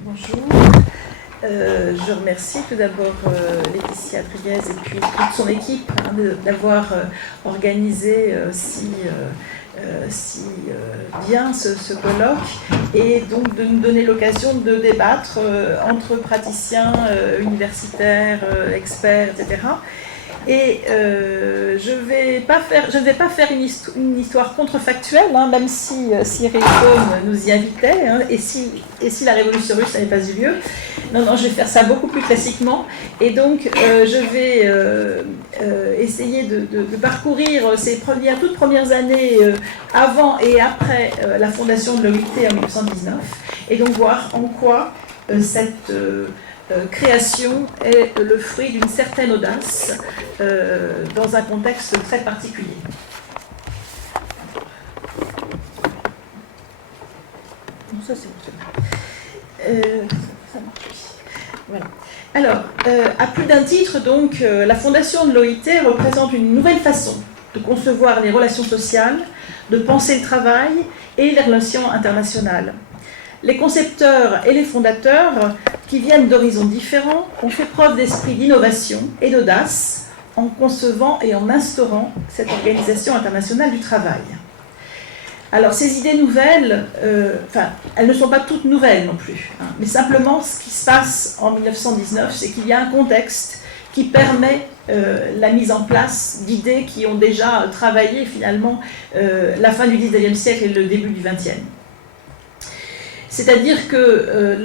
Bonjour. Je remercie tout d'abord Laetitia Truguez et puis toute son équipe d'avoir organisé si bien ce colloque et donc de nous donner l'occasion de débattre entre praticiens, universitaires, experts, etc. Et je ne vais pas faire une histoire contrefactuelle, hein, même si Cyril Cohn nous y invitait, hein, et si la Révolution russe n'avait pas eu lieu. Non, je vais faire ça beaucoup plus classiquement. Et donc, je vais essayer de parcourir ces toutes premières années avant et après la fondation de l'OIT en 1919, et donc voir en quoi cette création est le fruit d'une certaine audace dans un contexte très particulier. Donc ça c'est ça marche. Voilà. Alors, à plus d'un titre, donc, la fondation de l'OIT représente une nouvelle façon de concevoir les relations sociales, de penser le travail et les relations internationales. Les concepteurs et les fondateurs, qui viennent d'horizons différents, ont fait preuve d'esprit d'innovation et d'audace en concevant et en instaurant cette organisation internationale du travail. Alors, ces idées nouvelles, elles ne sont pas toutes nouvelles non plus, hein, mais simplement ce qui se passe en 1919, c'est qu'il y a un contexte qui permet la mise en place d'idées qui ont déjà travaillé finalement la fin du XIXe siècle et le début du XXe. C'est-à-dire que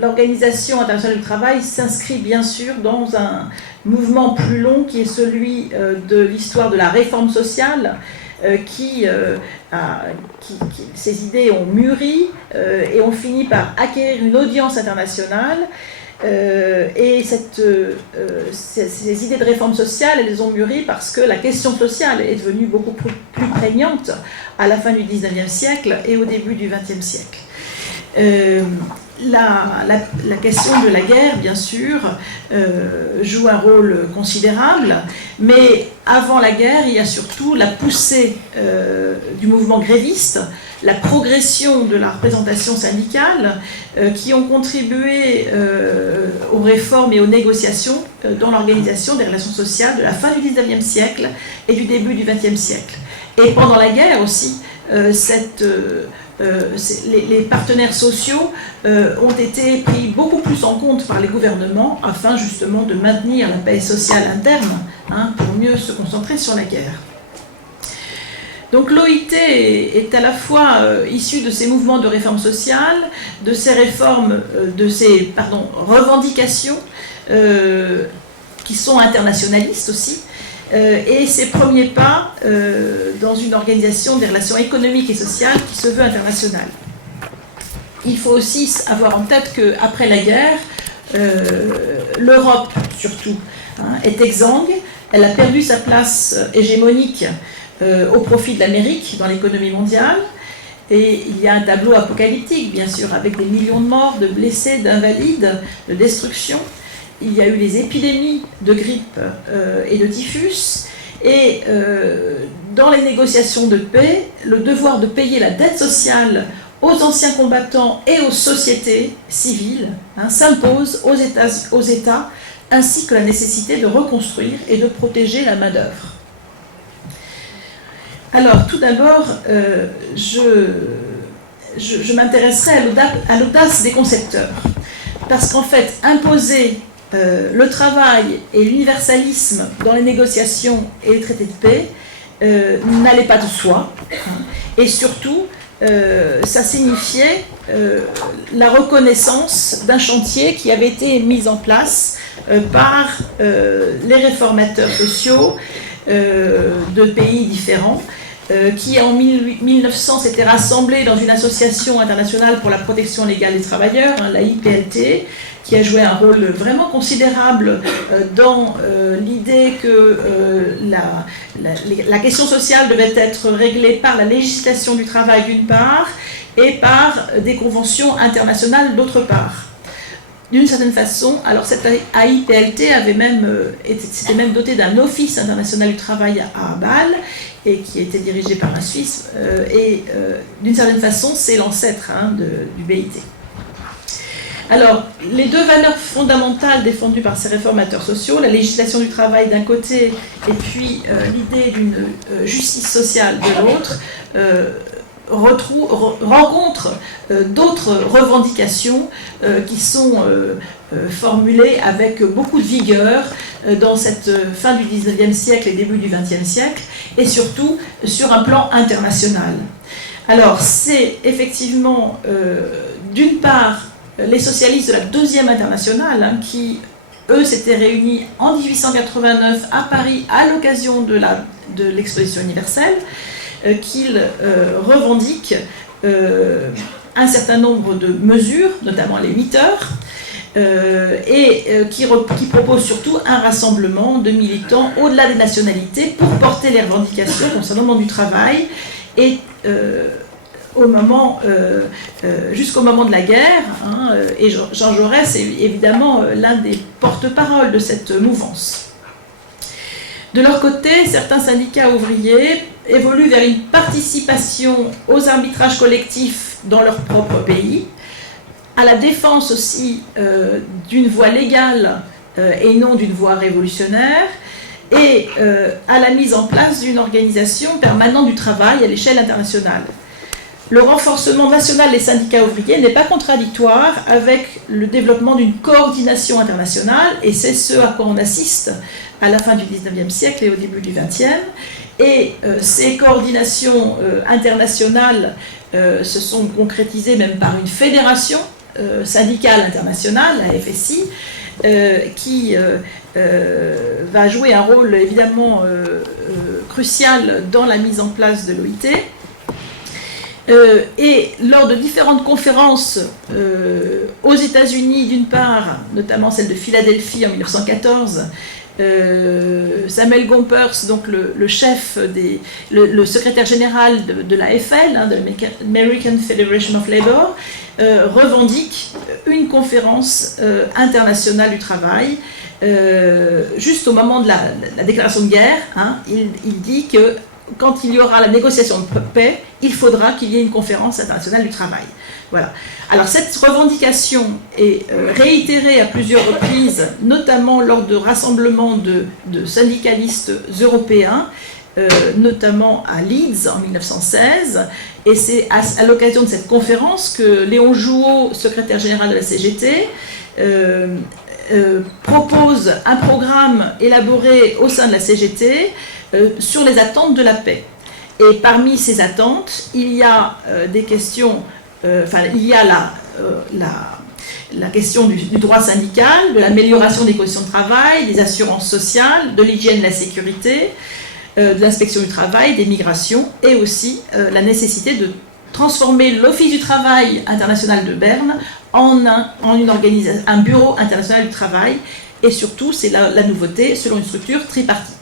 l'Organisation internationale du travail s'inscrit bien sûr dans un mouvement plus long qui est celui de l'histoire de la réforme sociale, ces idées ont mûri et ont fini par acquérir une audience internationale. Et ces idées de réforme sociale, elles ont mûri parce que la question sociale est devenue beaucoup plus prégnante à la fin du XIXe siècle et au début du XXe siècle. La question de la guerre, bien sûr, joue un rôle considérable, mais avant la guerre, il y a surtout la poussée du mouvement gréviste, la progression de la représentation syndicale, qui ont contribué aux réformes et aux négociations dans l'organisation des relations sociales de la fin du XIXe siècle et du début du XXe siècle. Et pendant la guerre aussi, les partenaires sociaux ont été pris beaucoup plus en compte par les gouvernements afin justement de maintenir la paix sociale interne, hein, pour mieux se concentrer sur la guerre. Donc l'OIT est à la fois issu de ces mouvements de réforme sociale, de ces réformes, revendications qui sont internationalistes aussi, et ses premiers pas dans une organisation des relations économiques et sociales qui se veut internationale. Il faut aussi avoir en tête qu'après la guerre, l'Europe surtout, hein, est exsangue, elle a perdu sa place hégémonique au profit de l'Amérique dans l'économie mondiale, et il y a un tableau apocalyptique bien sûr, avec des millions de morts, de blessés, d'invalides, de destruction. Il y a eu les épidémies de grippe et de typhus, et dans les négociations de paix, le devoir de payer la dette sociale aux anciens combattants et aux sociétés civiles, hein, s'impose aux États, ainsi que la nécessité de reconstruire et de protéger la main-d'œuvre. Alors, tout d'abord, je m'intéresserai à l'audace des concepteurs, parce qu'en fait, imposer le travail et l'universalisme dans les négociations et les traités de paix n'allait pas de soi, hein, et surtout, ça signifiait la reconnaissance d'un chantier qui avait été mis en place par les réformateurs sociaux de pays différents, qui en 1900 s'étaient rassemblés dans une association internationale pour la protection légale des travailleurs, hein, la IPLT, qui a joué un rôle vraiment considérable dans l'idée que la question sociale devait être réglée par la législation du travail d'une part et par des conventions internationales d'autre part. D'une certaine façon, alors cette AIPLT s'était même dotée d'un office international du travail à Bâle, et qui était dirigé par un Suisse, et d'une certaine façon, c'est l'ancêtre, hein, du BIT. Alors, les deux valeurs fondamentales défendues par ces réformateurs sociaux, la législation du travail d'un côté et puis l'idée d'une justice sociale de l'autre, rencontrent d'autres revendications qui sont formulées avec beaucoup de vigueur dans cette fin du XIXe siècle et début du XXe siècle, et surtout sur un plan international. Alors, c'est effectivement, d'une part, les socialistes de la Deuxième Internationale, qui, eux, s'étaient réunis en 1889 à Paris à l'occasion de l'exposition universelle, qu'ils revendiquent un certain nombre de mesures, notamment les 8 heures, qui proposent surtout un rassemblement de militants au-delà des nationalités pour porter les revendications concernant le monde du travail et jusqu'au moment de la guerre, et Jean Jaurès est évidemment l'un des porte-parole de cette mouvance. De leur côté, certains syndicats ouvriers évoluent vers une participation aux arbitrages collectifs dans leur propre pays, à la défense aussi d'une voie légale et non d'une voie révolutionnaire, et à la mise en place d'une organisation permanente du travail à l'échelle internationale. Le renforcement national des syndicats ouvriers n'est pas contradictoire avec le développement d'une coordination internationale, et c'est ce à quoi on assiste à la fin du XIXe siècle et au début du XXe. Et ces coordinations internationales se sont concrétisées même par une fédération syndicale internationale, la FSI, qui va jouer un rôle évidemment crucial dans la mise en place de l'OIT. Et lors de différentes conférences aux États-Unis, d'une part, notamment celle de Philadelphie en 1914, Samuel Gompers, donc le chef, le secrétaire général de l'AFL, de l'American Federation of Labour, revendique une conférence internationale du travail. Juste au moment de la déclaration de guerre, il dit que quand il y aura la négociation de paix, il faudra qu'il y ait une conférence internationale du travail. Voilà. Alors cette revendication est réitérée à plusieurs reprises, notamment lors de rassemblements de syndicalistes européens, notamment à Leeds en 1916, et c'est à l'occasion de cette conférence que Léon Jouot, secrétaire général de la CGT, propose un programme élaboré au sein de la CGT sur les attentes de la paix. Et parmi ces attentes, il y a des questions, il y a la question du droit syndical, de l'amélioration des conditions de travail, des assurances sociales, de l'hygiène et de la sécurité, de l'inspection du travail, des migrations, et aussi la nécessité de transformer l'Office du travail international de Berne en un bureau international du travail, et surtout, c'est la nouveauté, selon une structure tripartite.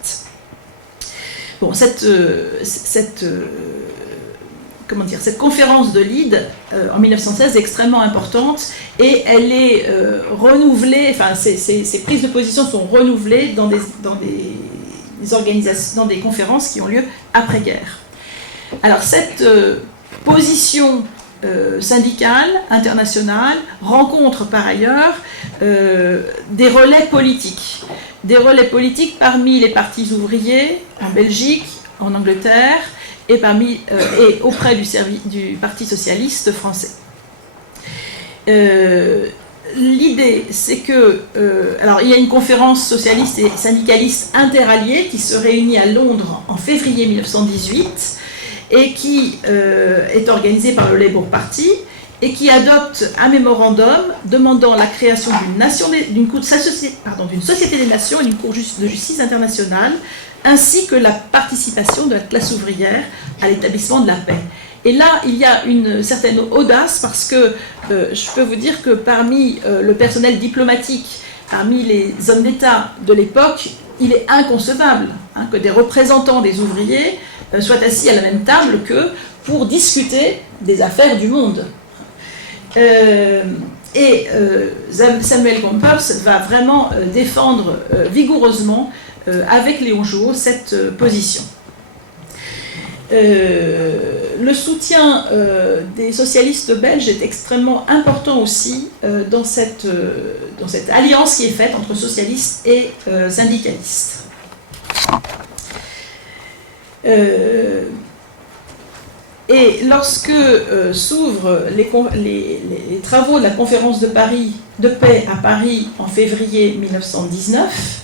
Bon, cette conférence de Leeds en 1916 est extrêmement importante, et elle est renouvelée, enfin ces prises de position sont renouvelées dans des organisations, dans des conférences qui ont lieu après-guerre. Alors cette position syndicale, internationale, rencontre par ailleurs des relais politiques. Des relais politiques parmi les partis ouvriers en Belgique, en Angleterre, et auprès du Parti socialiste français. L'idée, c'est que... alors, il y a une conférence socialiste et syndicaliste interalliée qui se réunit à Londres en février 1918 et qui est organisée par le Labour Party et qui adopte un mémorandum demandant la création d'une société des nations et d'une cour de justice internationale, ainsi que la participation de la classe ouvrière à l'établissement de la paix. Et là, il y a une certaine audace, parce que je peux vous dire que parmi le personnel diplomatique, parmi les hommes d'État de l'époque, il est inconcevable que des représentants des ouvriers soient assis à la même table qu'eux pour discuter des affaires du monde. Samuel Gompers va vraiment défendre vigoureusement avec Léon Jouot cette position. Le soutien des socialistes belges est extrêmement important aussi dans cette alliance qui est faite entre socialistes et syndicalistes. Et lorsque s'ouvrent les travaux de la conférence de paix à Paris en février 1919,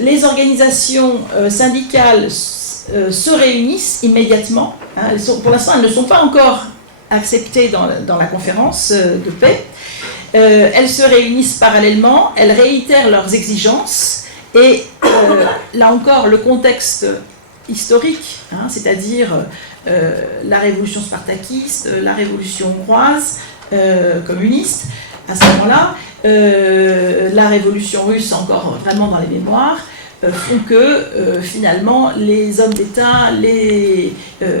les organisations syndicales se réunissent immédiatement. Hein, pour l'instant, elles ne sont pas encore acceptées dans la conférence de paix. Elles se réunissent parallèlement, elles réitèrent leurs exigences, et là encore, le contexte historique, hein, c'est-à-dire la révolution spartakiste, la révolution hongroise, communiste, à ce moment-là, la révolution russe encore vraiment dans les mémoires, font que finalement les hommes d'État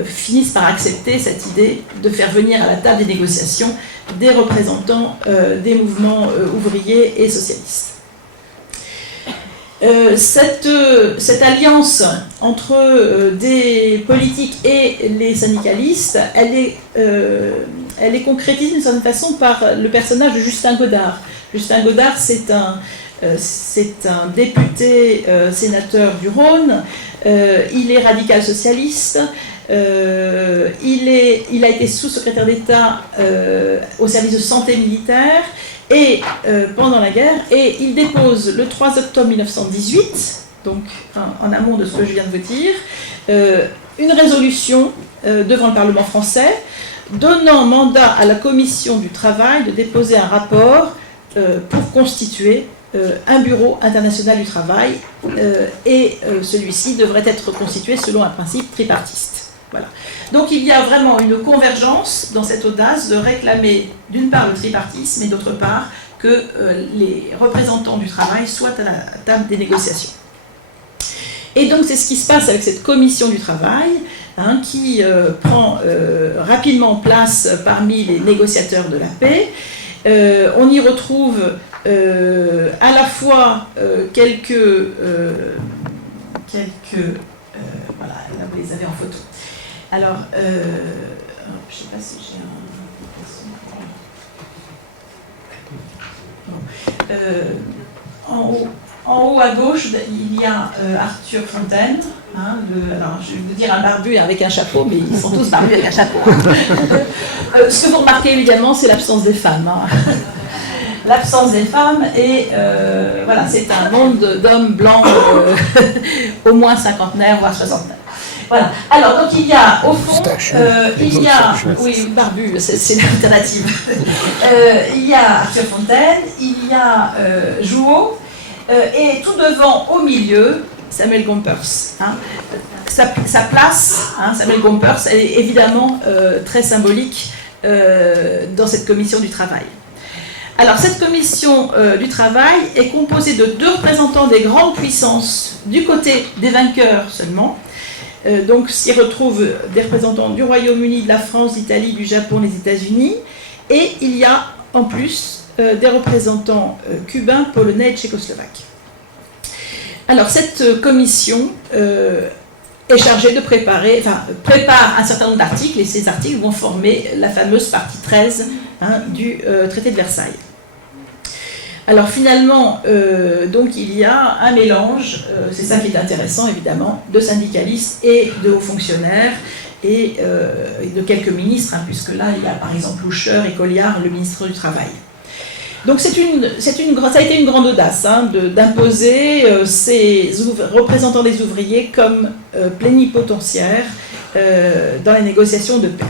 finissent par accepter cette idée de faire venir à la table des négociations des représentants des mouvements ouvriers et socialistes. Cette alliance entre des politiques et les syndicalistes, elle est concrétisée d'une certaine façon par le personnage de Justin Godard. Justin Godard, c'est un député sénateur du Rhône, il est radical socialiste, il a été sous-secrétaire d'État au service de santé militaire et pendant la guerre, et il dépose le 3 octobre 1918, donc en amont de ce que je viens de vous dire, une résolution devant le Parlement français donnant mandat à la Commission du travail de déposer un rapport pour constituer un bureau international du travail, et celui-ci devrait être constitué selon un principe tripartiste. Voilà. Donc il y a vraiment une convergence dans cette audace de réclamer d'une part le tripartisme et d'autre part que les représentants du travail soient à la table des négociations. Et donc c'est ce qui se passe avec cette commission du travail, hein, qui prend rapidement place parmi les négociateurs de la paix. On y retrouve à la fois quelques voilà, là vous les avez en photo. Alors, je ne sais pas si j'ai un... En haut à gauche, il y a Arthur Fontaine. Hein, alors, je vais vous dire un barbu avec un chapeau, mais ils sont tous barbus avec un chapeau. Ce que vous remarquez évidemment, c'est l'absence des femmes. Hein. L'absence des femmes, et voilà, c'est un monde d'hommes blancs, au moins cinquantenaires, voire soixantenaires. Voilà. Alors, donc il y a, au fond, il y a, oui, barbu, c'est l'alternative. Il y a Arthur Fontaine, il y a Jouot, et tout devant, au milieu, Samuel Gompers. Hein. Sa place, hein, Samuel Gompers, elle est évidemment très symbolique dans cette commission du travail. Alors, cette commission du travail est composée de 2 représentants des grandes puissances du côté des vainqueurs seulement. Donc s'y retrouvent des représentants du Royaume-Uni, de la France, d'Italie, du Japon, des États-Unis, et il y a en plus des représentants cubains, polonais et tchécoslovaques. Alors cette commission est chargée de prépare un certain nombre d'articles, et ces articles vont former la fameuse partie 13 du traité de Versailles. Alors finalement, donc il y a un mélange, c'est ça qui est intéressant évidemment, de syndicalistes et de hauts fonctionnaires, et de quelques ministres, hein, puisque là il y a par exemple Loucheur et Colliard, le ministre du Travail. Donc ça a été une grande audace, hein, d'imposer ces représentants des ouvriers comme plénipotentiaires dans les négociations de paix.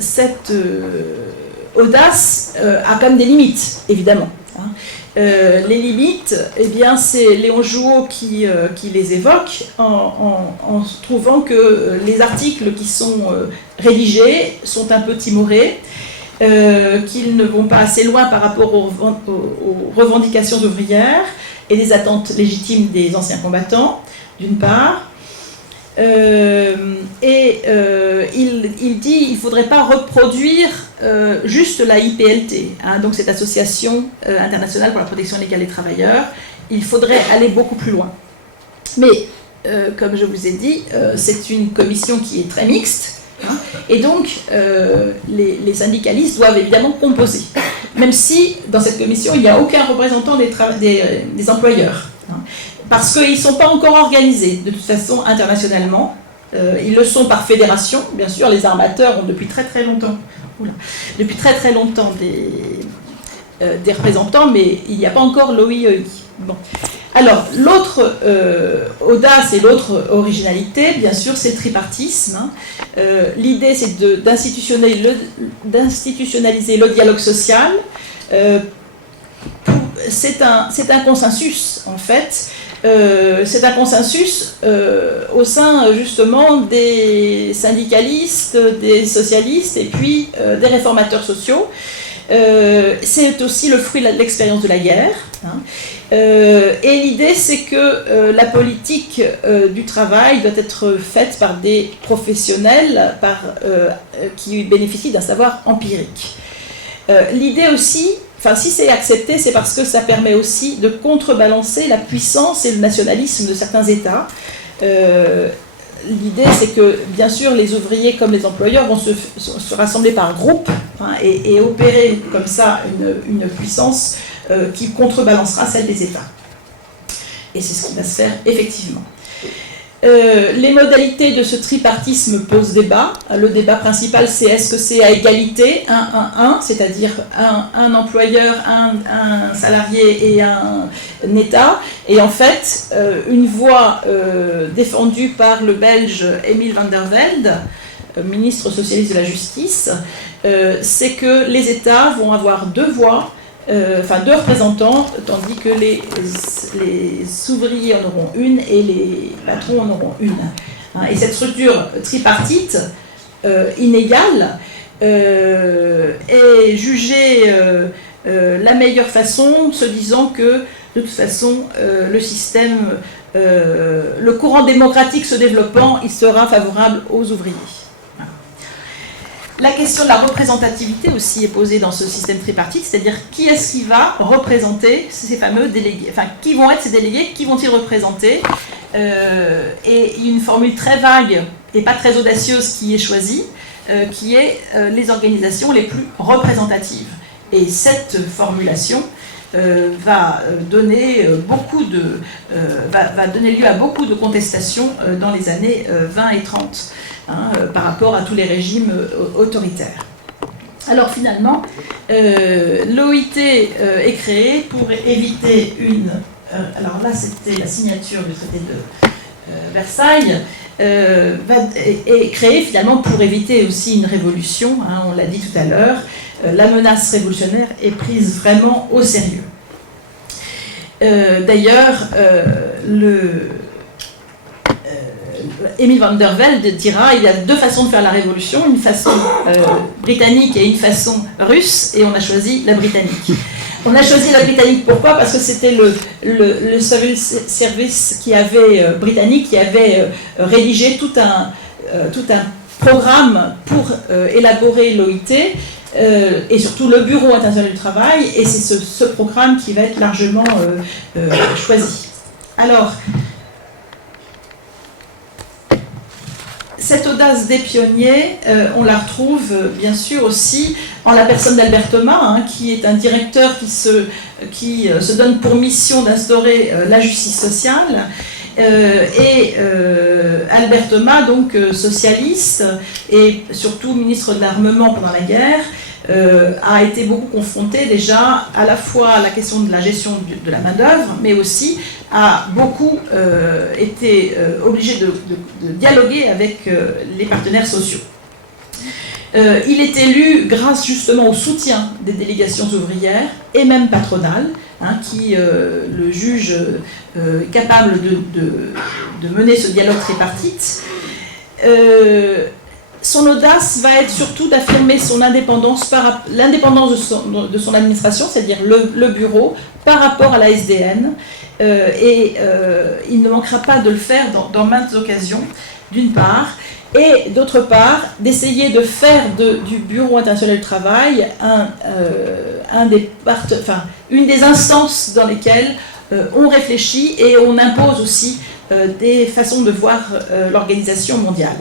Cette audace a quand même des limites, évidemment. Hein. Les limites, eh bien, c'est Léon Jouot qui les évoque en trouvant que les articles qui sont rédigés sont un peu timorés, qu'ils ne vont pas assez loin par rapport aux revendications ouvrières et les attentes légitimes des anciens combattants, d'une part. Il dit qu'il ne faudrait pas reproduire juste la IPLT, hein, donc cette association internationale pour la protection légale des travailleurs, il faudrait aller beaucoup plus loin. Mais, comme je vous ai dit, c'est une commission qui est très mixte, hein, et donc les syndicalistes doivent évidemment composer, même si dans cette commission il n'y a aucun représentant des employeurs, hein, parce qu'ils ne sont pas encore organisés de toute façon internationalement. Ils le sont par fédération, bien sûr, les armateurs ont depuis très très longtemps des représentants, mais il n'y a pas encore l'OIEI. Bon. Alors, l'autre audace et l'autre originalité, bien sûr, c'est le tripartisme, hein. L'idée, c'est d'institutionnaliser le dialogue social. C'est un consensus, en fait. C'est un consensus au sein, justement, des syndicalistes, des socialistes et puis des réformateurs sociaux. C'est aussi le fruit de l'expérience de la guerre, hein. Et l'idée, c'est que la politique du travail doit être faite par des professionnels qui bénéficient d'un savoir empirique. L'idée aussi, enfin, si c'est accepté, c'est parce que ça permet aussi de contrebalancer la puissance et le nationalisme de certains États. L'idée, c'est que, bien sûr, les ouvriers comme les employeurs vont se rassembler par groupe, hein, et opérer comme ça une puissance qui contrebalancera celle des États. Et c'est ce qui va se faire effectivement. Les modalités de ce tripartisme posent débat. Le débat principal, c'est est-ce que c'est à égalité, 1-1-1, c'est-à-dire un employeur, un salarié et un État. Et en fait, une voix défendue par le Belge Emile van der Velde, ministre socialiste de la Justice, c'est que les États vont avoir deux voix, deux représentants, tandis que les ouvriers en auront une et les patrons en auront une. Et cette structure tripartite, inégale, est jugée la meilleure façon, se disant que, de toute façon, le système, le courant démocratique se développant, il sera favorable aux ouvriers. La question de la représentativité aussi est posée dans ce système tripartite, c'est-à-dire qui est-ce qui va représenter ces fameux délégués, enfin qui vont être ces délégués, qui vont-ils représenter, et il y a une formule très vague et pas très audacieuse qui est choisie, qui est les organisations les plus représentatives. Et cette formulation va donner lieu à beaucoup de contestations dans les années 20 et 30. Par rapport à tous les régimes autoritaires. Alors finalement, l'OIT est créée pour éviter alors là c'était la signature du traité de Versailles, est créée finalement pour éviter aussi une révolution, hein, on l'a dit tout à l'heure, la menace révolutionnaire est prise vraiment au sérieux. D'ailleurs, Emile van der Velde dira il y a deux façons de faire la révolution, une façon britannique et une façon russe, et on a choisi la britannique. On a choisi la britannique pourquoi ? Parce que c'était le service britannique qui avait rédigé tout un programme pour élaborer l'OIT, et surtout le Bureau international du travail, et c'est ce programme qui va être largement choisi. Alors, cette audace des pionniers, on la retrouve bien sûr aussi en la personne d'Albert Thomas, hein, qui est un directeur qui se donne pour mission d'instaurer la justice sociale. Albert Thomas, donc socialiste et surtout ministre de l'Armement pendant la guerre, a été beaucoup confronté déjà à la fois à la question de la gestion de la main-d'œuvre, mais aussi a beaucoup été obligé de dialoguer avec les partenaires sociaux. Il est élu grâce justement au soutien des délégations ouvrières et même patronales, hein, qui le jugent capable de mener ce dialogue tripartite. Son audace va être surtout d'affirmer son indépendance, l'indépendance de son administration, c'est-à-dire le bureau, par rapport à la SDN. Il ne manquera pas de le faire dans maintes occasions, d'une part, et d'autre part, d'essayer de faire du Bureau international du travail une des instances dans lesquelles on réfléchit et on impose aussi des façons de voir l'organisation mondiale.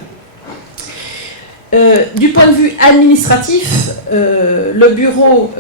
Du point de vue administratif, le bureau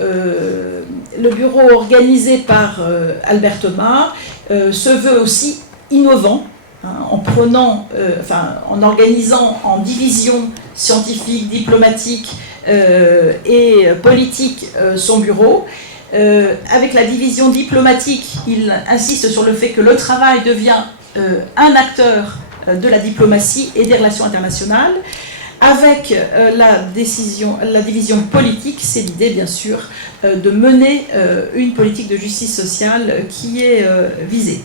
organisé par Albert Thomas se veut aussi innovant, hein, en organisant en divisions scientifiques, diplomatiques et politiques son bureau. Avec la division diplomatique, il insiste sur le fait que le travail devient un acteur de la diplomatie et des relations internationales. Avec la division politique, c'est l'idée bien sûr de mener une politique de justice sociale qui est visée.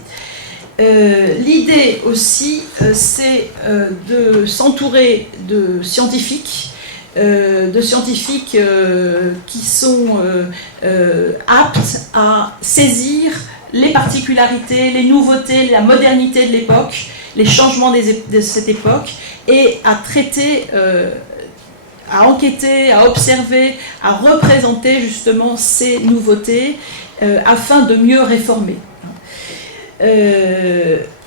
L'idée aussi, c'est de s'entourer de scientifiques qui sont aptes à saisir les particularités, les nouveautés, la modernité de l'époque, les changements de cette époque, et à traiter, à enquêter, à observer, à représenter justement ces nouveautés afin de mieux réformer.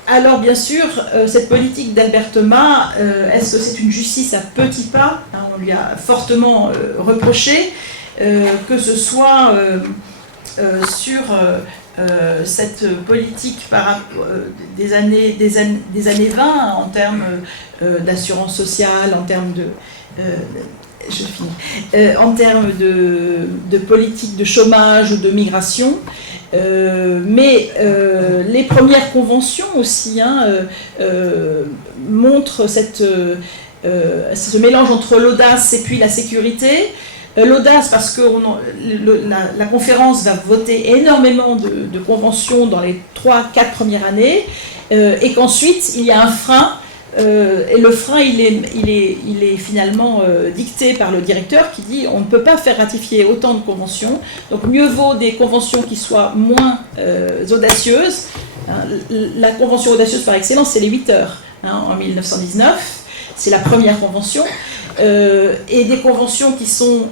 Alors bien sûr, cette politique d'Albert Thomas, est-ce que c'est une justice à petits pas? On lui a fortement reproché, que ce soit sur cette politique des années 20 en termes d'assurance sociale, en termes en termes de politique de chômage ou de migration. Mais les premières conventions aussi montrent ce mélange entre l'audace et puis la sécurité. L'audace parce que la conférence va voter énormément de conventions dans les 3-4 premières années, et qu'ensuite il y a un frein, et le frein il est finalement dicté par le directeur qui dit on ne peut pas faire ratifier autant de conventions, donc mieux vaut des conventions qui soient moins audacieuses. La convention audacieuse par excellence, c'est les 8 heures, en 1919, c'est la première convention. Et des conventions qui sont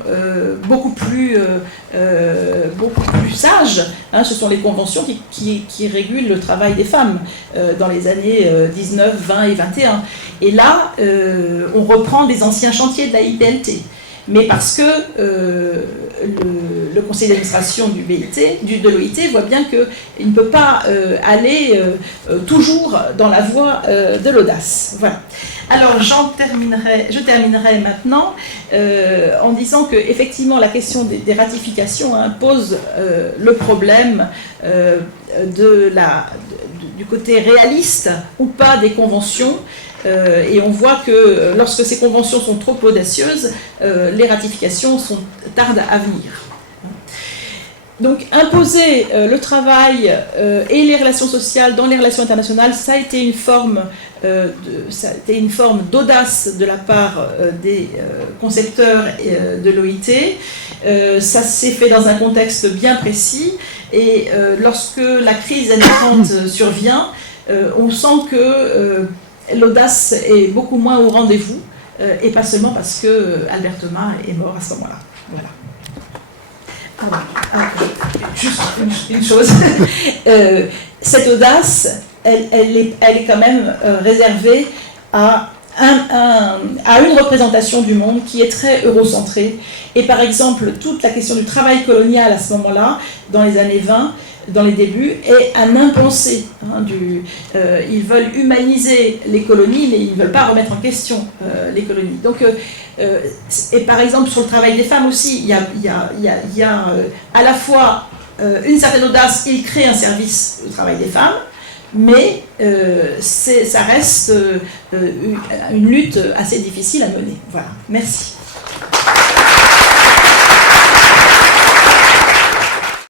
beaucoup plus sages, ce sont les conventions qui régulent le travail des femmes dans les années 19, 20 et 21. Et là, on reprend des anciens chantiers de la IPLT. Mais parce que le conseil d'administration de l'OIT voit bien qu'il ne peut pas aller toujours dans la voie de l'audace. Voilà. Alors je terminerai maintenant en disant que effectivement la question des ratifications pose le problème du côté réaliste ou pas des conventions. Et on voit que lorsque ces conventions sont trop audacieuses, les ratifications tardent à venir. Donc imposer le travail et les relations sociales dans les relations internationales, ça a été une forme d'audace de la part des concepteurs de l'OIT. Ça s'est fait dans un contexte bien précis, et lorsque la crise des années 30 survient, on sent que l'audace est beaucoup moins au rendez-vous, et pas seulement parce que Albert Thomas est mort à ce moment-là. Voilà. Juste une chose, cette audace, elle est quand même réservée à une représentation du monde qui est très eurocentrée. Et par exemple, toute la question du travail colonial à ce moment-là, dans les années 20, dans les débuts, est un impensé. Ils veulent humaniser les colonies, mais ils ne veulent pas remettre en question les colonies. Donc, et par exemple, sur le travail des femmes aussi, il y a à la fois une certaine audace, ils créent un service au travail des femmes, mais ça reste une lutte assez difficile à mener. Voilà, merci.